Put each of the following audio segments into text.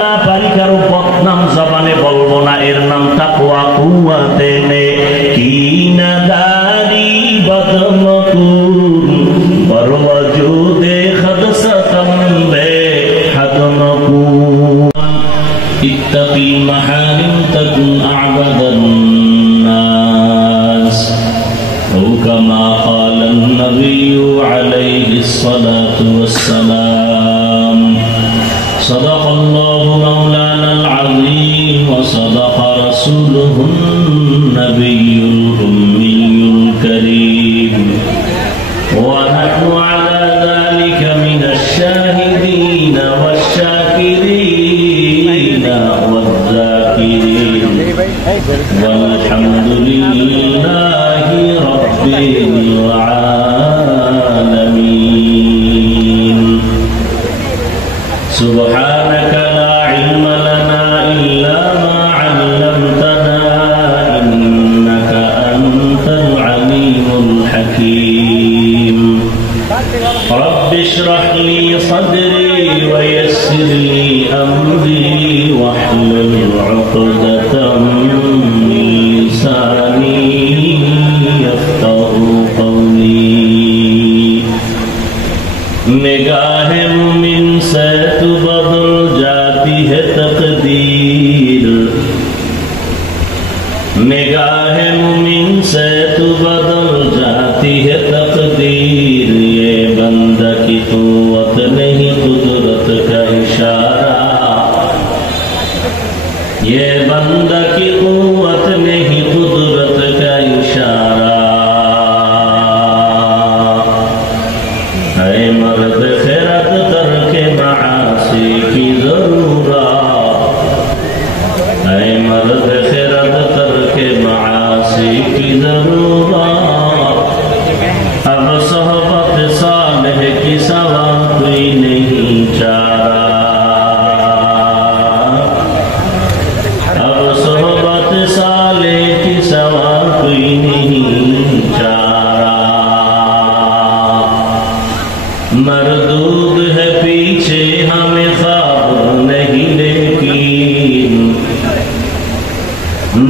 না পারি কারো বদনাম জবানে বলবো না, এর নাম তাকওয়া কুওয়াতে নে কি না দারি বদমকুন বরওয়াজুদে খদসাতাম বে হাদমকুন ইত্তাকি মাহারিম তাকুন আ'বাদান নাস ও কামা ক্বালান নবিয়্যু আলাইহিস সালাতু ওয়াস সালাম صدق الله مولانا العظيم وصدق رسوله النبي الأمي الكريم ونحن على ذلك من الشاهدين والشاكرين والذاكرين والحمد لله رب العالمين. سبحانك لا علم لنا إلا ما علمتنا إنك أنت العليم الحكيم. رب اشرح لي صدري ويسر لي أمري واحلل عقدة من لساني يفقهوا قولي. निगाह मुमिन से तू बदल जाती है तकदीर, निगाह मुमिन से तू बदल जाती है तकदीर. ये बंदा की कुव्वत नहीं कुदरत का इशारा, ये बंदा की कुव्वत नहीं कुदरत का इशारा. ऐ मर्द खैरत तरके मासी की जरूरत, ऐ मर्द खैरत तरके मासी की जरूरत. अब सोहबत सालेह की सवा कोई नहीं चारा, अब सोहबत सालेह की सवा कोई नहीं चारा. मरदूद है पीछे हमें ख्वाब नहीं लेकिन,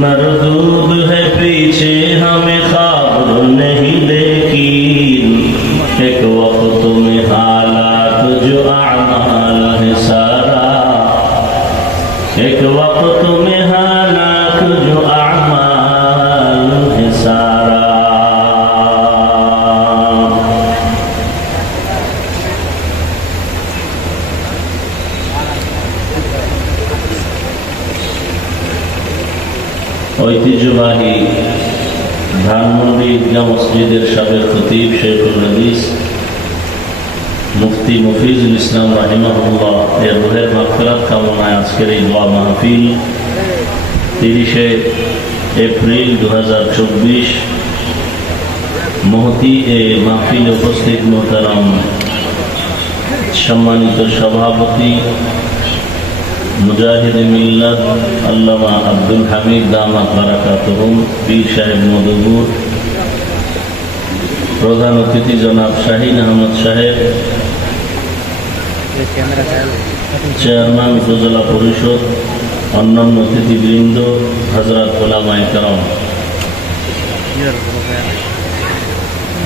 मरदूद है पीछे हमें ख्वाब नहीं लेकिन. एक वक्त में हालात जो आमाल है सारा, एक वक्त में हालात जो आमाल है सारा. ঐতিহ্যবাহী ধানমন্ডি ঈদগাহ মসজিদের সাবেক খতিব শেখুল হাদিস মুফতি মফিজুল ইসলাম রাহিমাহুল্লাহ এর রুহের মাগফিরাত কামনায় আজকের এই দোয়া মাহফিল 30শে এপ্রিল 2024 মহতি এ মাহফিলে উপস্থিত মোহতারাম সম্মানিত সভাপতি মুজাহিদ মিল্লাত আল্লামা আব্দুল হামিদ দামাত বারাকাতুহুম পীর সাহেব মধুপুর, প্রধান অতিথি জনাব শাহিন আহমদ সাহেব, চেয়ারম্যান উপজেলা পরিষদ, অন্যান্য অতিথিবৃন্দ, হযরত উলামায়ে কেরাম,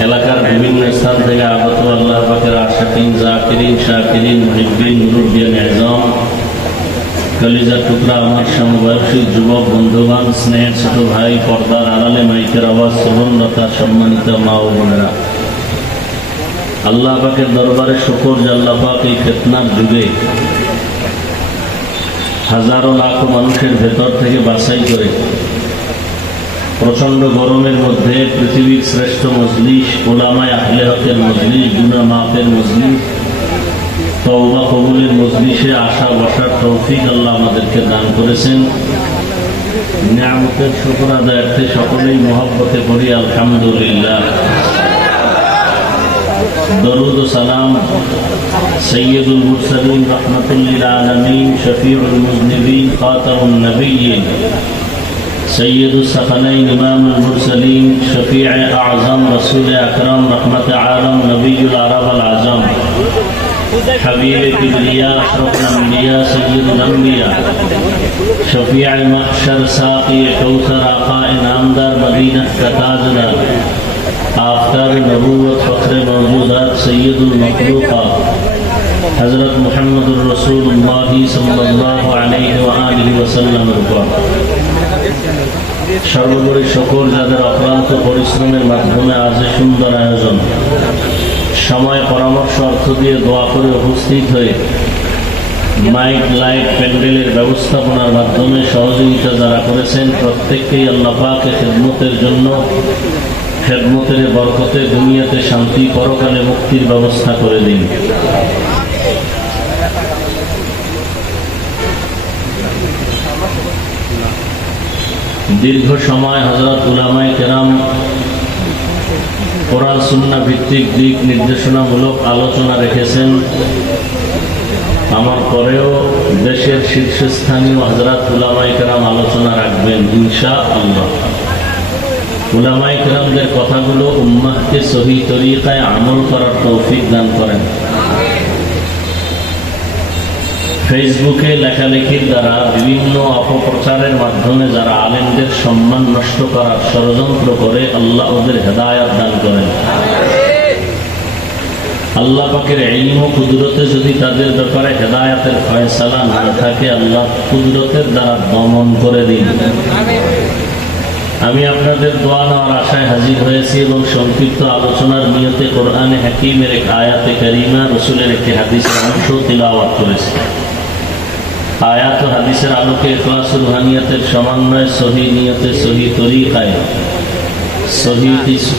এলাকার বিভিন্ন স্থান থেকে আগত আল্লাহ পাকের আশিকিন, জাকিরিন, শাকিরিন, মুহিব্বিন, মুরব্বিয়ান আযম, কলিজার টুকরা আমার সমবয়সী যুবক বন্ধুবান, স্নেহের ছোট ভাই, পর্দার আড়ালে মাইকের আওয়াজ শ্রবণরতা সম্মানিত মা ও বোনেরা, আল্লাহ পাকের দরবারে শুকর যে আল্লাহ পাক এই ফিতনার যুগে হাজারো লাখো মানুষের ভেতর থেকে বাছাই করে প্রচন্ড গরমের মধ্যে পৃথিবীর শ্রেষ্ঠ মজলিস, উলামায়ে আহলে হকের মজলিস, গুনাহ মাফের মজলিস, তওবা কবুলের মজলিসে আসা বসার তৌফিক আল্লাহ আমাদেরকে দান করেছেন. নিয়ামতের শুকর আদায়ার্থে সকলেই মহব্বতে পড়ি আলহামদুলিল্লাহ. দরুদ ও সালাম সৈয়দুল মুরসালিন রাহমাতুল লিল আলামিন শফিউল মুজনিবিন খাতামুন নবিয়্যিন সৈয়দুস সাকালাইন ইমামুল মুরসালিন শফিয়ে আযম রাসূল আকরাম রহমতে আলম নবিয়ুল আরব আল আযম حبيب كبرياء أشرف الأنبياء سيد الأنبياء شفيع المحشر ساقي كوثر آقا نامدار مدینہ کا تاجدار آفتاب نبوت فخر موجودات سید المخلوقات حضرت محمد رسول اللہ صلی اللہ علیہ وآلہ وسلم সর্বোপরি সকল যাদের অক্লান্ত পরিশ্রমের মাধ্যমে আজ সুন্দর আয়োজন সময় পরামর্শ অর্থ দিয়ে দোয়া করে উপস্থিত হয়ে মাইক লাইট প্যান্ডেলের ব্যবস্থাপনার মাধ্যমে সহযোগিতা যারা করেছেন প্রত্যেককেই আল্লাহ পাকের খেদমতের জন্য খেদমতের বরকতে দুনিয়াতে শান্তি পরকালে মুক্তির ব্যবস্থা করে দিন। দীর্ঘ সময় হযরত উলামায়ে কেরাম কোরআন সুন্নাহ ভিত্তিক দিক নির্দেশনামূলক আলোচনা রেখেছেন। আমার পরেও দেশের শীর্ষস্থানীয় হযরত উলামায়ে কেরাম আলোচনা রাখবেন ইনশাআল্লাহ। উলামায়ে কেরামদের কথাগুলো উম্মাহকে সহি তরিকায় আমল করার তৌফিক দান করেন। ফেসবুকে লেখালেখির দ্বারা বিভিন্ন অপপ্রচারের মাধ্যমে যারা আলেমদের সম্মান নষ্ট করার ষড়যন্ত্র করে আল্লাহ ওদের হেদায়েত দান করেন। আল্লাহ পাকের ইলম ও কুদরতে যদি তাদের ব্যাপারে হেদায়েতের ফয়সালা না থাকে আল্লাহ কুদরতের দ্বারা দমন করে দিন। আমি আপনাদের দোয়া নেওয়ার আশায় হাজির হয়েছি এবং সংক্ষিপ্ত আলোচনার নিয়তে কোরআনে হাকিমের এক আয়াতে কারিমা রাসূলের একটি হাদিসের অংশ তিলাওয়াত করেছি। আয়াত ও হাদিসের আলোকে ইখলাস ও রুহানিয়াতের সমন্বয়ে সহি নিয়তে সহি তরিকায় সহি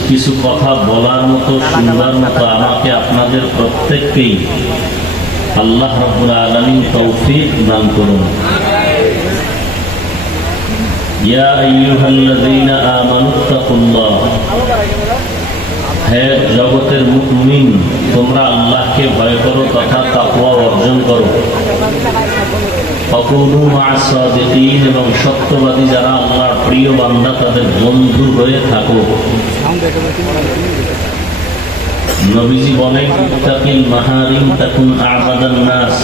কিছু কথা বলার মতো শুনবার মতো আমাকে আপনাদের প্রত্যেককেই আল্লাহ রাব্বুল আলামিন তৌফিক দান করুন। ইয়া আইয়ুহাল্লাযীনা আমানুত্তাকুল্লাহ, হে জগতের মুমিন তোমরা আল্লাহকে ভয় করো তথা তাকওয়া অর্জন করো। ফাকুনু মা'আস সাদিকিন, এবং সত্যবাদী যারা আল্লাহর প্রিয় বান্দা তাদের বন্ধু হয়ে থাকো। নবীজি বলেন ইত্তাকিল মাহারিম তাকুন আ'বাদান নাস,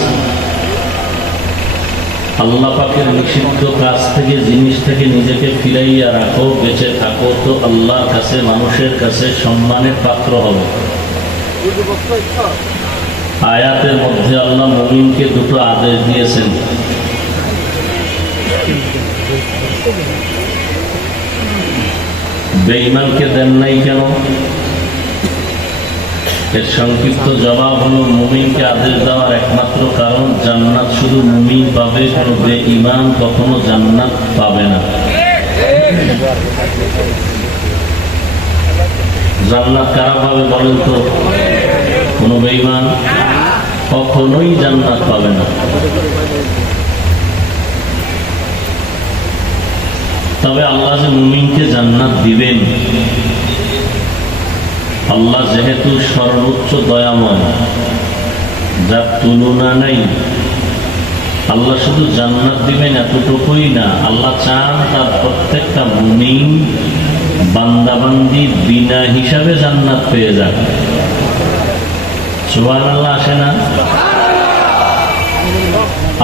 আল্লাহ পাকের নিষিদ্ধ কাজ থেকে জিনিস থেকে নিজেকে ফিরাইয়া রাখো, বেঁচে থাকো, তো আল্লাহর কাছে মানুষের কাছে সম্মানের পাত্র হবে। আয়াতের মধ্যে আল্লাহ মুমিনকে দুটো আদেশ দিয়েছেন। বেঈমানকে দেন নাই কেন? এর সংক্ষিপ্ত জবাব হলো মুমিনকে আদেশ দেওয়ার একমাত্র কারণ জান্নাত শুধু মুমিন পাবে, কোনো বেঈমান কখনো জান্নাত পাবে না। জান্নাত কারা পাবে বলেন তো? কোনো বেঈমান কখনোই জান্নাত পাবে না। তবে আল্লাহ যে মুমিনকে জান্নাত দিবেন, আল্লাহ যেহেতু সর্বোচ্চ দয়াময়, যার তুলনা নাই, আল্লাহ শুধু জান্নাত দিবেন এতটুকুই না, আল্লাহ চান তার প্রত্যেকটা মুমিন বান্দাবান্দি বিনা হিসাবে জান্নাত পেয়ে যাবে। সুবহানাল্লাহ আসে না?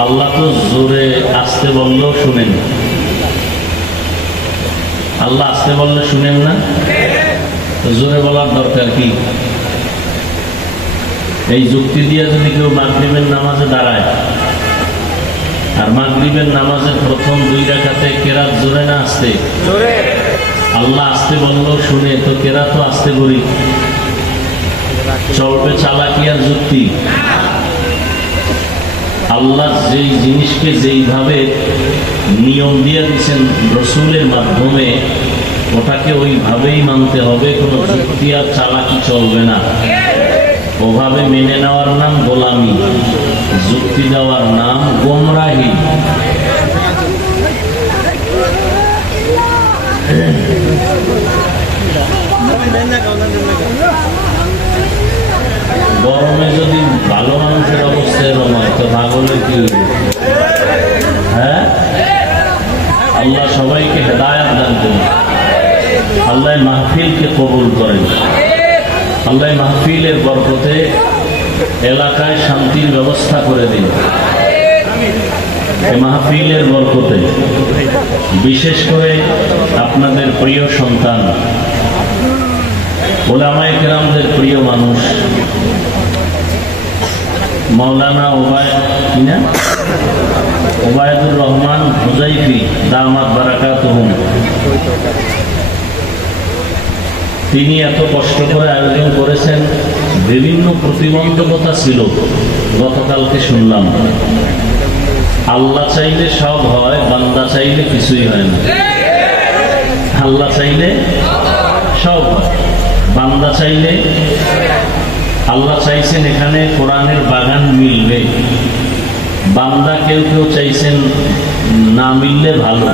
আল্লাহ তো জোরে আসতে বললেও শুনেন, আল্লাহ আসতে বললে শুনেন না? জোরে বলার দরকার কি? এই যুক্তি দিয়ে যদি কেউ মাগরিবের নামাজে দাঁড়ায় আর মাগরিবের নামাজের প্রথম 2 রাকাতে কেরাত জোরে না আসতে, আল্লাহ আসতে বললেও শুনে, তো কেরাত তো আসতে বলি, চলবে চালাকি আর যুক্তি? আল্লাহ যেই জিনিসকে যেইভাবে নিয়ম দিয়ে দিচ্ছেন রসুলের মাধ্যমে, ওটাকে ওইভাবেই মানতে হবে, কোনো যুক্তি আর চালাকি চলবে না। ওভাবে মেনে নেওয়ার নাম গোলামি, যুক্তি দেওয়ার নাম গোমরাহি। গরমে যদি ভালো মানুষের অবস্থা এরকম হয় তো পাগলের কি? হ্যাঁ, আল্লাহ সবাইকে হেদায়েত দান করুন। আল্লাহ মাহফিলকে কবুল করেন। আল্লাহ মাহফিলের বরকতে এলাকায় শান্তির ব্যবস্থা করে দিন। এই মাহফিলের বরকতে বিশেষ করে আপনাদের প্রিয় সন্তান, ওলামায়ে কেরামদের প্রিয় মানুষ মাওলানা ওবায়দুর রহমান হুজাইফি দামাত বারাকাতুহুম, তিনি এত কষ্ট করে আয়োজন করেছেন। বিভিন্ন প্রতিবন্ধকতা ছিল, গতকালকে শুনলাম। আল্লাহ চাইলে সব হয়, বান্দা চাইলে কিছুই হয় না। আল্লাহ চাইলে সব হয়, বান্দা চাইলে। আল্লাহ চাইছেন এখানে কোরআনের বাগান মিলবে, বান্দা কেউ কেউ চাইছেন না মিললে ভালো,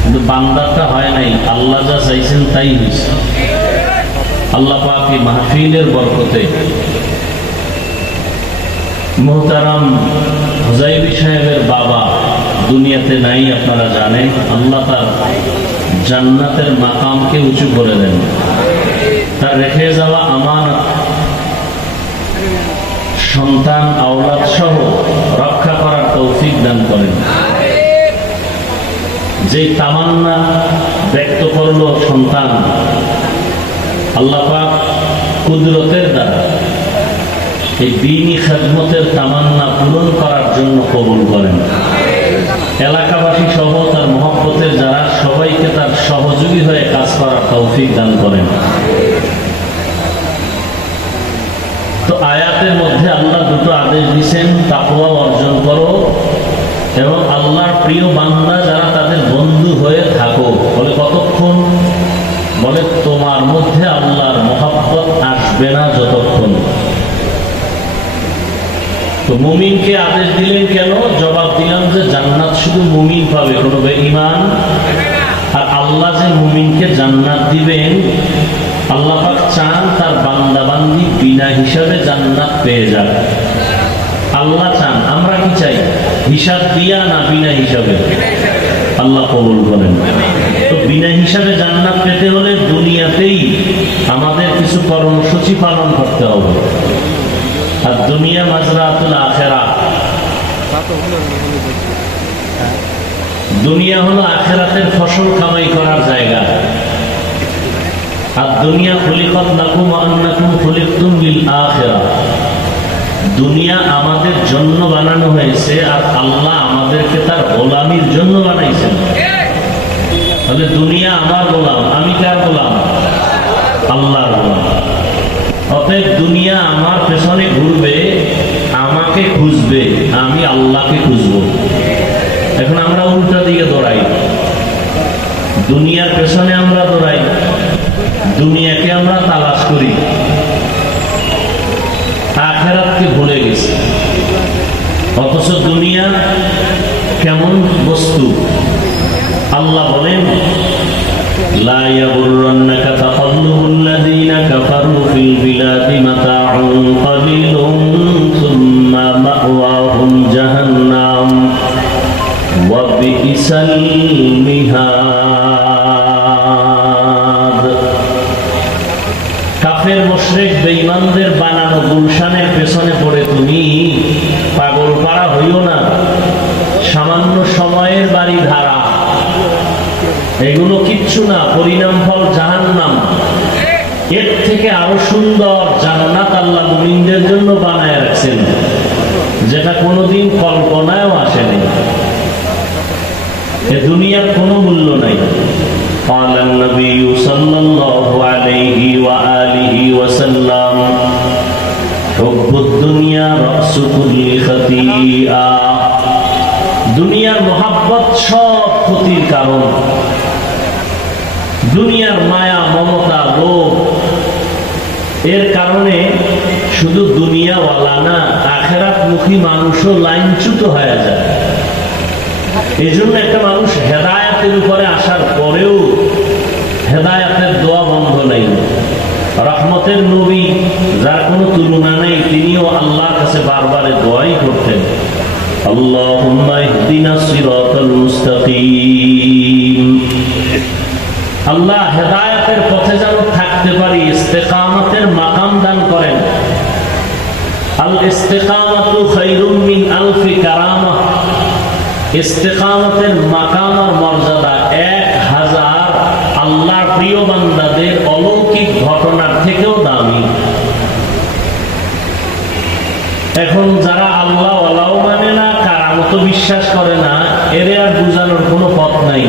কিন্তু বান্দাটা হয় নাই। আল্লাহ যা চাইছেন তাই হয়েছে। আল্লাহ পাক এই মাহফিলের বরকতে মুহতারাম হুজাইফি সাহেবের বাবা দুনিয়াতে নাই, আপনারা জানেন। আল্লাহ তার জান্নাতের মাকামকে উঁচু করে দেন, তার রেখে যাওয়া আমানত সন্তান আওলাদ সহ রক্ষা করার তৌফিক দান করেন। যে তামান্না ব্যক্ত করলো সন্তান, আল্লাহ পাক কুদরতের দ্বারা এই দ্বীনি খেদমতের তামান্না পূরণ করার জন্য কবুল করেন। এলাকাবাসী সহ তার মহব্বতের যারা, সবাইকে তার সহযোগী হয়ে কাজ করার তৌফিক দান করেন। তো আয়াতের মধ্যে আল্লাহ দুটো আদেশ দিয়েছেন, তাকওয়া অর্জন করো এবং আল্লাহর প্রিয় বান্দা যারা তাদের বন্ধু হয়ে থাকো। বলে কতক্ষণ? বলে তোমার মধ্যে আল্লাহর মহব্বত আসবে না যতক্ষণ। তো মুমিনকে আদেশ দিলেন কেন? জবাব দিলাম যে জান্নাত শুধু মুমিন পাবে, কোনো বেঈমান। আর আল্লাহ যে মুমিনকে জান্নাত দিবেন, আল্লাহ পাক চান তার বান্দা বান্দি বিনা হিসাবে জান্নাত পেয়ে যাবে। আল্লাহ চান, আমরা কি চাই? হিসাব দিয়া না বিনা হিসাবে? আল্লাহ কবুল করেন। তো বিনা হিসাবে জান্নাত পেতে হলে দুনিয়াতেই আমাদের কিছু কর্মসূচি পালন করতে হবে। আর দুনিয়া মাজরাতুল আখিরাহ, দুনিয়া হলো আখিরাতের ফসল কামাই করার জায়গা। আর দুনিয়া খুলিকাত লাকুম ওয়া আন্নাকুম খুলিকতুম লিল আখিরাহ, দুনিয়া আমাদের জন্য বানানো হয়েছে আর আল্লাহ আমাদেরকে তার গোলামির জন্য বানাইছেন। তাহলে দুনিয়া আমার গোলাম, আমি কার গোলাম? আল্লাহর গোলাম। অতএব দুনিয়া আমার পেছনে ঘুরবে, আমাকে খুঁজবে, আমি আল্লাহকে খুঁজবো। এখন আমরা উল্টা দিকে দৌড়াই, দুনিয়ার পেছনে আমরা দৌড়াই, দুনিয়াকে আমরা তালাশ করি, আখিরাতকে ভুলে গেছি। অথচ দুনিয়া কেমন বস্তু? আল্লাহ বলেন, লা ইয়াগুররান্নাকা তাকাল্লুবুল লাযীনা কাফারু ফিল বিলাদি মাতাউন কালিলুন সুম্মা মাওয়াহুম জাহান্নাম ওয়া বিইসাল মিহাদ। কাফের মুশরিক বেঈমানদের বানানো গুলশানের পেছনে পড়ে তুমি পাগল পাড়া হইও না। সামান্য সময়ের বাড়ি ধারা, এগুলো কিচ্ছু না, পরিণাম ফল জাহান্নাম। এর থেকে আরো সুন্দর জান্নাত আল্লাহ মুমিনদের জন্য বানায় রাখছেন, যেটা কোনোদিন কল্পনায়ও আসেনি। এ দুনিয়ার কোনো মূল্য নাই। قال النبي صلى الله عليه وآله وسلم حب الدنيا رأس كل خطيئة। দুনিয়ার মহাব্বত সব ক্ষতির কারণ। দুনিয়ার মায়া, মমতা, লোভ, এর কারণে শুধু দুনিয়াওয়ালা না, আখিরাতমুখী মানুষও লাইনচ্যুত হয়ে যায়। এই জন্য একটা মানুষ হেদায়েতের উপরে আসার পরেও হেদায়েতের দোয়া বন্ধ নেই। রহমতের নবী, যার কোনো তুলনা নেই, তিনিও আল্লাহর কাছে বারবার দোয়াই করতেন, আল্লাহুম্মা ইহদিনাস সিরাতাল মুস্তাকিম। আল্লাহ হেদায়েতের পথে যেন থাকতে পারি, ইস্তেকামতের মাকাম দান করেন। আল ইস্তিকামাতু খায়রুম মিন আলফি কারামাহ। ইস্তিকামতের মাকাম আর মর্যাদা 1000 আল্লাহর প্রিয় বান্দাদের অলৌকিক ঘটনার থেকেও দামি। এখন যারা আল্লাহ ওয়ালাও মানে না, কারামত বিশ্বাস করে না, এদের আর বুঝানোর কোনো পথ নাই।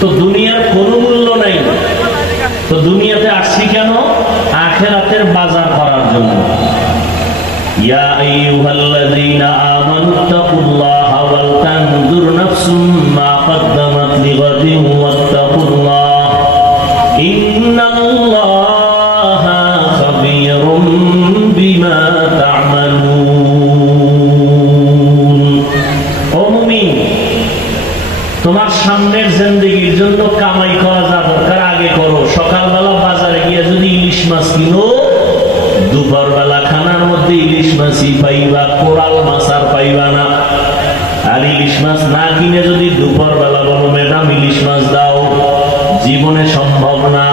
তো দুনিয়ার কোনো মূল্য নাই। তো দুনিয়াতে আসছি কেন? আখিরাতের বাজার করার জন্য। ইয়া আইয়ুহাল্লাযীনা আমানুত্তাকুল্লাহা ওয়াল তানজুর নাফসুম মা কদ্দামাত লিগাদিন ওয়াত্তাকুল্লাহ ইন্নাল্লাহা খাবীরুম বিমা তা'মালুন। ও মুমিন, তোমার সামনের জিন্দেগির জন্য কামাই করা যা দরকার আগে করো। সকালবেলা বাজারে গিয়ে যদি ইলিশ মাছ কিনো, দুপুরবেলা খানার মধ্যে ইলিশ মাছই পাইবা, কোরাল মাছ আর পাইবা না। আর ইলিশ মাছ না কিনে যদি দুপুরবেলা বলো ম্যাডাম ইলিশ মাছ দাও, জীবনে সম্ভব না।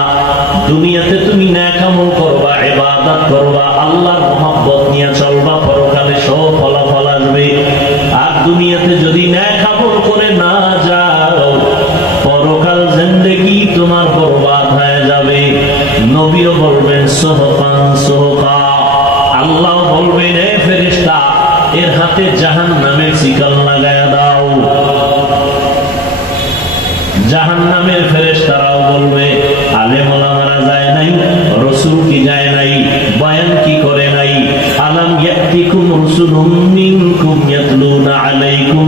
দুনিয়াতে তুমি নেক আমল করবা, ইবাদত করবা, আল্লাহর মহব্বত নিয়ে চলবা, পরকালে সব ফলাফল আসবে। আর দুনিয়াতে যদি নেক আমল করে না যাও, পরকাল জিন্দেগি তোমার বরবাদ হয়ে যাবে। নবীও বলবেন সুহকান সুহকা, আল্লাহ বলবেন এ ফেরেশতা এর হাতে জাহান্নামের শিকল লাগায়া দাও। জাহান্নামের ফেরেশতারাও বলবে আলেম ওলামারা যায় নাই, রাসূল কি যায় নাই, বয়ান কি করে নাই? আলাম ইয়াতিকুম রাসূলুম মিনকুম ইয়াতলুনা আলাইকুম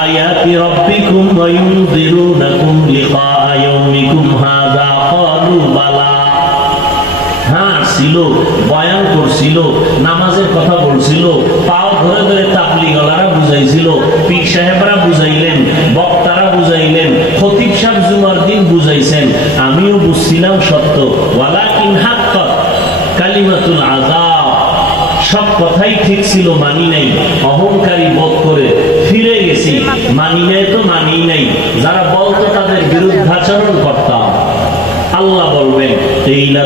আয়াতি রাব্বিকুম ওয়া ইউনযিরুনাকুম লিকা ইয়াউমিকুম হাযা ক্বালু বালা। হ্যাঁ ছিল, বয়ান করছিল, নামাজের কথা বলছিল, পাও ধরে ধরে তাবলীগওয়ালারা বুঝাইছিল, পীর সাহেবরা বুঝাইলেন, বক্তারা বুঝাইলেন, খতিব সাহেব জুমার দিন বুঝাইছেন, আমিও বুঝছিলাম সত্য। ওয়ালাকিন হাক্কাত কালিমাতুল আযাব, সব কথাই ঠিক ছিল, মানি নাই, অহংকারী বোধ করে ফিরে গেছি। মানি নাই তো মানি নাই, যারা বলতো তাদের বিরুদ্ধাচরণ করতাম। আল্লাহ বলবেন কিলা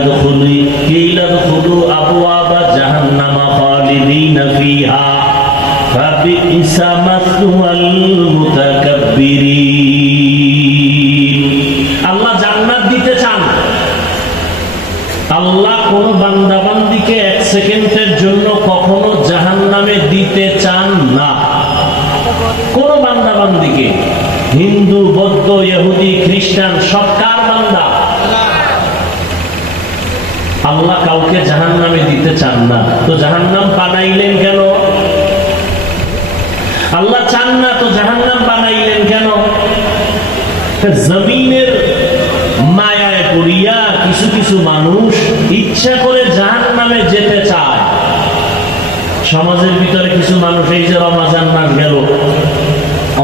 দুখুলু আবওয়াবা জাহান্নামা খালিদিনা ফিহা ফাবিইসা মাসওয়াল মুতাকাব্বিরিন। আল্লাহ জান্নাত দিতে চান। আল্লাহ কোন বান্দা বান্দিকে এক সেকেন্ডের জন্য কখনো জাহান্নামে দিতে চান না। কোন বান্দা বান্দিকে, হিন্দু, বৌদ্ধ, ইহুদি, খ্রিস্টান, সব কার বান্দা? আল্লাহ কাউকে জাহান্নামে দিতে চান না। তো জাহান্নাম বানাইলেন কেন? আল্লাহ চান না তো জাহান্নাম বানাইলেন কেন? জমিনের মায়ায় পড়িয়া কিছু কিছু মানুষ ইচ্ছা করে জাহান্নামে যেতে চায়। সমাজের ভিতরে কিছু মানুষ, এই যে রমজান মাস গেল,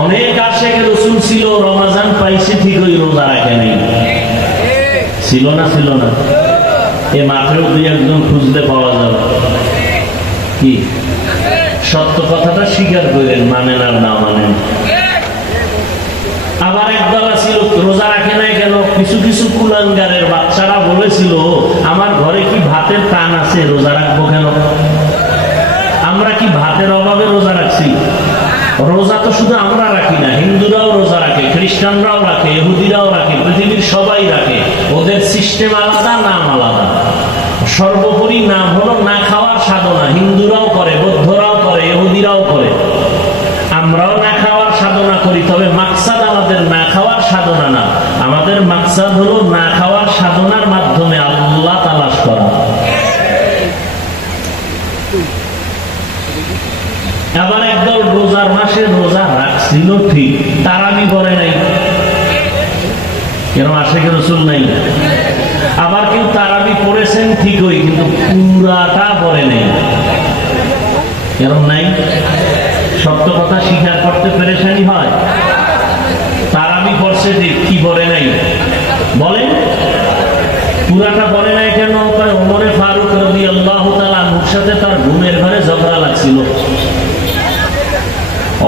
অনেক আশেক রাসূল ছিল, রমজান পাইছে ঠিকই, রোজা রাখে নাই। ছিল না? ছিল না? এ মাঠেও দুই একজন খুঁজতে পাওয়া যাবে। কি সত্য কথাটা স্বীকার করেন, মানেন আর না মানেন। আবার একদল ছিল রোজা রাখে নাই কেন? কিছু কিছু কুলাঙ্গারের বাচ্চারা বলেছিল আমার ঘরে কি ভাতের টান আছে, রোজা রাখবো কেন? আমরা কি ভাতের অভাবে রোজা রাখছি? রোজা তো শুধু আমরা রাখি না, হিন্দুরাও রোজা রাখে, খ্রিস্টানরাও রাখে, ইহুদিরাও রাখে, পৃথিবীর সবাই রাখে। ওদের সিস্টেম আলাদা, নাম আলাদা। সর্বোপরি নাম হলো না খাওয়ার সাধনা। হিন্দুরাও করে, বৌদ্ধরাও করে, ইহুদিরাও করে, আমরাও না খাওয়ার সাধনা করি। তবে মাকসাদ আমাদের না খাওয়ার সাধনা না, আমাদের মাকসাদ হলো না খাওয়ার সাধনার মাধ্যমে আল্লাহ তালাশ করা। আবার একদল রোজার মাসে রোজা রাখছিল ঠিক, তারাবি করে নাই কেন? আশেক রাসূল নাই। আবার কেউ তারাবি পড়েছেন ঠিকই, কিন্তু পুরাটা পড়ে নাই। এরকম নাই? সত্য কথা স্বীকার করতে পেরেশানি হয়। তারাবি পড়ছে ঠিক, কি পড়ে নাই বলেন? পুরাটা পড়ে নাই কেন? ওমরে ফারুক রাদিয়াল্লাহু তাআলা আনহুর সাথে তার ঘুমের ঘরে ঝগড়া লাগছিল।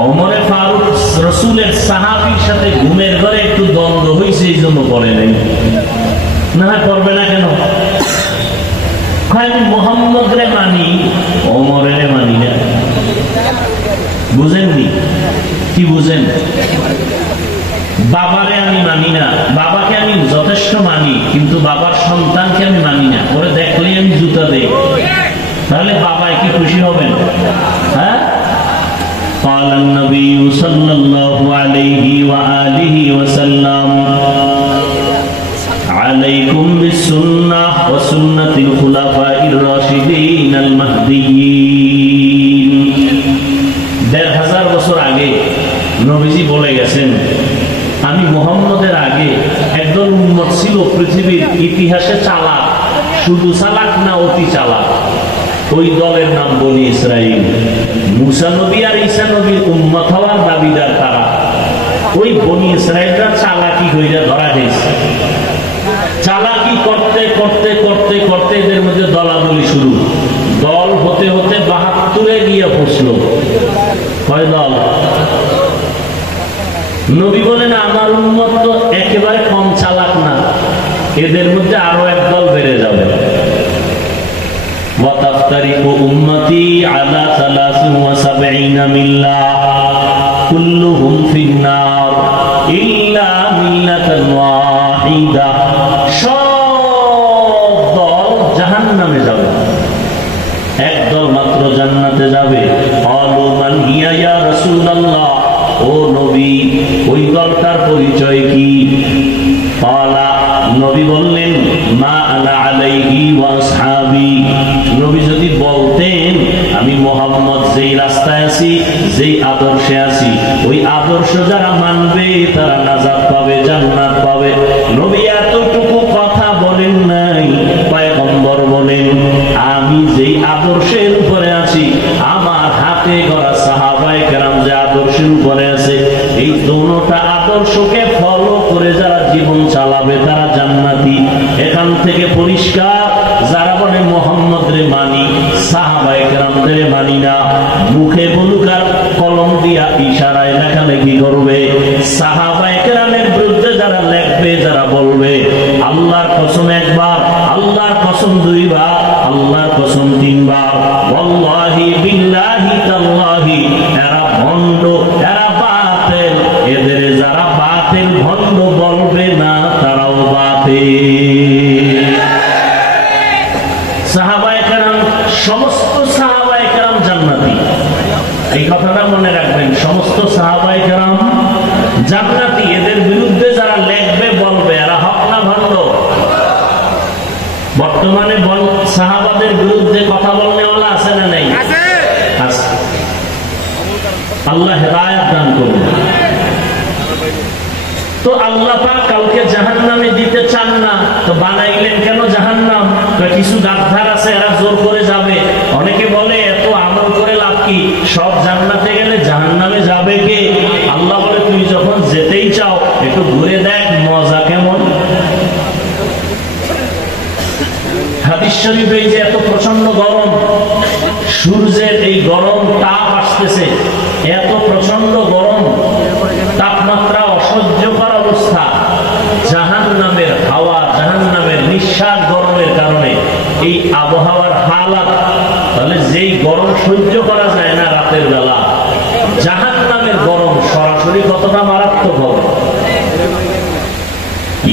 ওমরে ফারুক রাসূলের সাহাবীর সাথে ঘুমের ঘরে একটু দ্বন্দ্ব হয়েছে, এই জন্য পড়ে নাই। না করবে না কেন? আমি মোহাম্মদ রে মানি, ওমরের মানি না। বুঝেননি? কি বুঝেন? বাবারে আমি মানি না, বাবাকে আমি যথেষ্ট মানি, কিন্তু বাবার সন্তানকে আমি মানি না। ওরে দেখলে আমি জুতা দেই, তাহলে বাবায় কি খুশি হবেন? হ্যাঁ। قال النبي صلى الله عليه وآله وسلم عليكم بالسنة وسنة الخلفاء الراشدين المهديين। ১৫০০ বছর আগে নবীজি বলে গেছেন, আমি মুহাম্মদের আগে একদল উম্মত ছিল পৃথিবীর ইতিহাসে চালাক, শুধু চালাক না অতি চালাক। ওই দলের নাম বনি ইসরাইল। মুসা নবী আর ঈসা নবীর উম্মত হওয়ার দাবিদার তারা। ওই বনি ইসরাইলরা চালাকি কইরা ধরা হয়েছে। চালাকি করতে করতে করতে করতে এদের মধ্যে দলাদলি শুরু। দল হতে হতে ৭২-এ গিয়ে পৌঁছল। কয় দল? নবী বলেন আমার উম্মত তো একেবারে কম চালাক না, এদের মধ্যে আরো এক দল বেড়ে যাবে। وتفترق أمتي على 73 ملة كلهم في النار إلا ملة واحدة। সব দল জাহান্নামে যাবে, এক দল মাত্র জান্নাতে যাবে। قالوا من هي يا رسول الله؟ ও নবী, ওই দলটার পরিচয় কি? قال নবী বললেন মা আনা আলাইহি ওয়া আসহাবি। নবী যদি বলতেন আমি মুহাম্মদ যেই রাস্তায় আছি, যেই আদর্শে আছি, ওই আদর্শ যারা মানবে তারা নাজাত পাবে, জান্নাত পাবে। নবী এতটুকু কথা বলেন নাই, পয়গম্বর বলেন আমি যেই আদর্শের উপরে আছি, আমার হাতে গড়া সাহাবায়ে কেরাম যে আদর্শের উপরে আছে, এই দুটোটা আদর্শকে ফলো করে যারা জীবন চালাবে তারা জান্নাতি। এখান থেকে পরিষ্কার, যারা বলে মুহাম্মদ রে মানি, সাহাবায়ে কেরামদের মানি না, মুখে বলুক আর কলম দিয়া ইশারায় লেখালেখি করবে, সাহাবায়ে কেরামের বিরুদ্ধে যারা লেখবে, যারা বলবে, আল্লাহর কসম একবার, আল্লাহর কসম দুইবার, আল্লাহর কসম তিনবার, ওয়াল্লাহি বিল্লাহি তাল্লাহি, এরা ভণ্ড, এরা বাতিল। এদের যারা বাতিল ভণ্ড বলবে না তারাও বাতিল। সাহাবায়ে কেরাম, সমস্ত সাহাবায়ে কেরাম জান্নাতি। এই কথাটা মনে রাখবেন, সমস্ত সাহাবায়ে কেরাম জান্নাতি। এদের বিরুদ্ধে যারা লেখবে, বলবে, এরা হক না ভণ্ড? বর্তমানে সাহাবাদের বিরুদ্ধে কথা বলনেওয়ালা আছে না নাই? আছে। আল্লাহ হেদায়েত দান করুন। তো আল্লাহ পাক কাউকে জাহান্নামে দিতে চান না, তো বানাইলেন কেন জাহান্নাম? কিছু গাদ্দার আছে, এরা জোর করে যাবে। অনেকে বলে এত আমল করে লাভ কি, সব জান্নাতে গেলে জাহান্নামে যাবে কে? আল্লাহ বলে তুই যখন যেতেই চাও একটু ঘুরে দেখ মজা কেমন। হাদিস শরীফে যে এত প্রচন্ড গরম, সূর্যের এই গরম তাপ আসতেছে, এত প্রচন্ড গরম, তাপমাত্রা অসহ্যকর অবস্থা, জাহান্নামের হাওয়া, জাহান্নামের নিঃশ্বাস গরমের কারণে এই আবহাওয়ার হালাত। তাহলে যেই গরম সহ্য করা যায় না রাতের বেলা, জাহান্নামের গরম সরাসরি কতটা মারাত্মক হবে।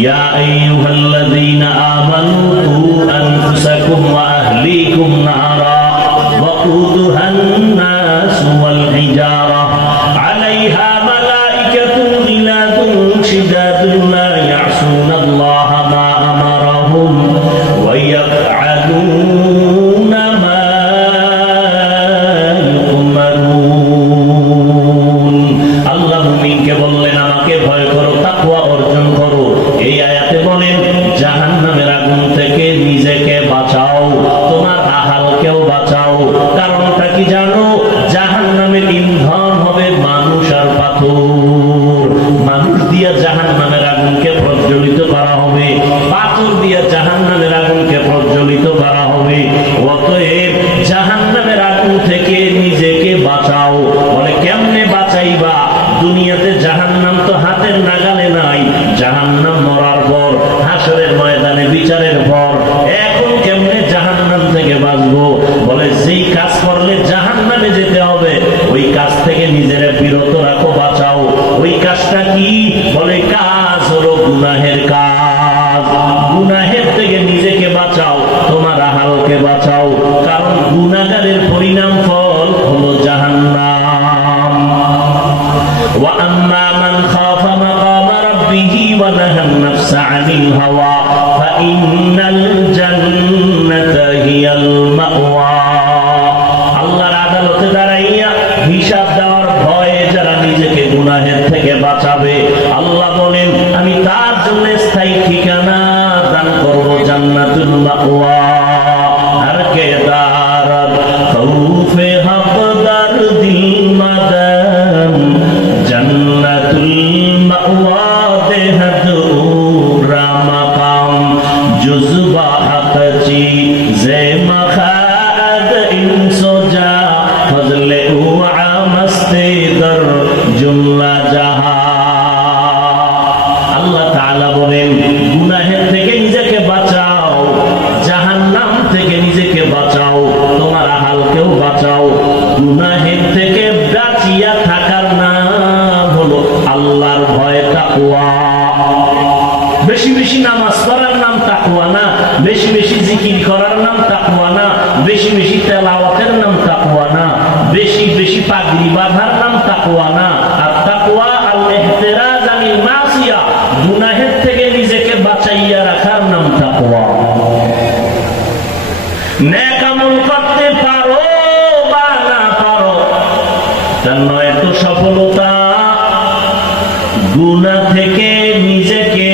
يا أيها الذين آمنوا قوا أنفسكم وأهليكم نارا وقودها الناس والحجارة عليها ملائكة غلاظ شداد لا يعصون الله ما أمرهم ويفعلون ما يؤمرون। আল্লাহ মুমিনকে বললেন আমাকে ভয় করো, তাকওয়া অর্জন করো। এই আয়াতে বলেন জাহান্নামের আগুন থেকে নিজেকে বাঁচাও, তোমার আহালকেও বাঁচাও। কারণটা কি জানো? হিসাব দেওয়ার ভয়ে যারা নিজেকে গুনাহের থেকে বাঁচাবে, আল্লাহ বলেন আমি তার জন্য স্থায়ী ঠিকানা দান করব, জান্নাতুল মাওয়া। আর কে দারাত খাউফে হাকদার দিল মাদাম, জান্নাতুল মাওয়া দেহাত উরা মাকাম, জুজবা হাকচি জে মাখাদ ইনসোজা, ফজলে উআ মস্তে দর জুমলা জাহা। আল্লাহ তাআলা বলেন গুনাহের থেকে নিজেকে বাঁচাও, জাহান্নাম থেকে নিজেকে বাঁচাও, তোমার আহালকেও বাঁচাও। গুনাহের থেকে বাঁচিয়া থাকার নাম হলো আল্লাহর ভয়, তাকওয়া। বেশি বেশি নামাজ পড়ার নাম তাকওয়া না, বেশি বেশি জিকির করার নাম তাকওয়া না, বেশি বেশি তেলাওয়াতের নাম তাকওয়া না, বেশি বেশি পাগড়ি বাঁধার নাম তাকওয়া না। আর তাকওয়া আল ইহতিরাজ আনিল মাসিয়া, গুনাহের থেকে নিজেকে বাঁচাইয়া রাখার নাম তাকওয়া। নেক আমল করতে পারো বা না পারো তার নয় তো সফলতা, গুনাহ থেকে নিজেকে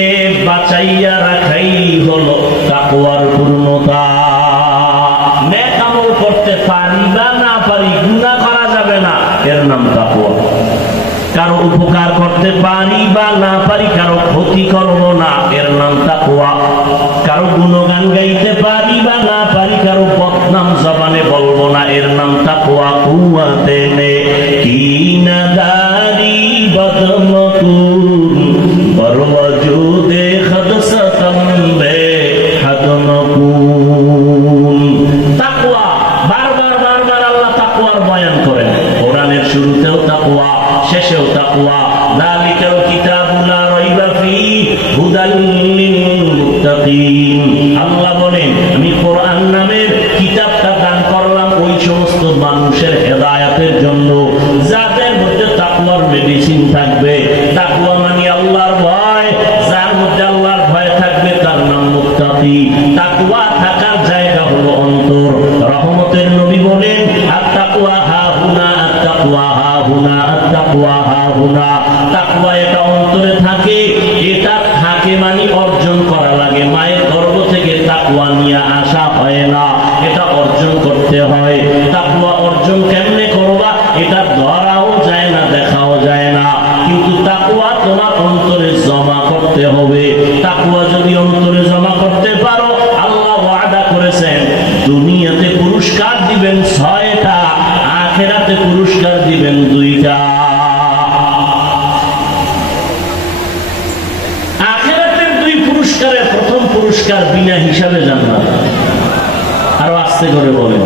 বাঁচাইয়া রাখাই হলো তাকওয়ার পূর্ণতা। নেক আমল করতে পারি বা না পারি, গুনাহ করা যাবে না, এর নাম তাকওয়া। কারো উপকার করতে পারি বা না পারি, কারো ক্ষতি করব না, এর নাম তাকওয়া। কারো গুণগান গাইতে পারি বা না পারি, কারো বদনাম জবানে বলবো না, এর নাম তাকওয়া। কুওয়াতে নে কি না দারি বদমকুন, বরওয়াজুদে খদসতম বে হাদমকুন। তাকওয়া বারবার বারবার আল্লাহ তাকওয়ার বয়ান করেন, কোরআনের শুরুতেও তাকওয়া, শেষেও তাকওয়া। যালিকাল কিতাবু লা রাইবা ফীহি হুদাল লিল মুত্তাকিন। আল্লাহ বলেন আমি কোরআন নামের কিতাবটা দান করলাম ওই সমস্ত মানুষের হেদায়েতের জন্য যাদের মধ্যে তাকওয়ার মেডিসিন থাকবে। তাকওয়া মানে আল্লাহর ভয়, যার মধ্যে আল্লাহর ভয় থাকবে তার নাম মুত্তাকি। তাকওয়া থাকার জায়গা হলো অন্তর। রহমতের নবী বলেন আত-তাকওয়া হাহুনা, আত-তাকওয়া হাহুনা, আত-তাকওয়া হাহুনা। তাকওয়া এটা অন্তরে থাকে, এটা থাকে মানে অর্জন করা লাগে। মায়ের গর্ভ থেকে তাকওয়া নিয়ে আসা হয় না, এটা অর্জন করতে হয়। তাকওয়া অর্জন কেমনে করবা, এটা ধরাও যায় না, দেখাও যায় না, কিন্তু তাকওয়া তোমার অন্তরে জমা করতে হবে। তাকওয়া যদি অন্তরে জমা করতে পারো, আল্লাহ ওয়াদা করেছেন দুনিয়াতে পুরস্কার দিবেন 6টা, আখিরাতে পুরস্কার দিবেন 2টা। আখিরাতের 2 পুরস্কারের প্রথম পুরস্কার বিনা হিসাবে জান্নাত। আরো আস্তে করে বলেন।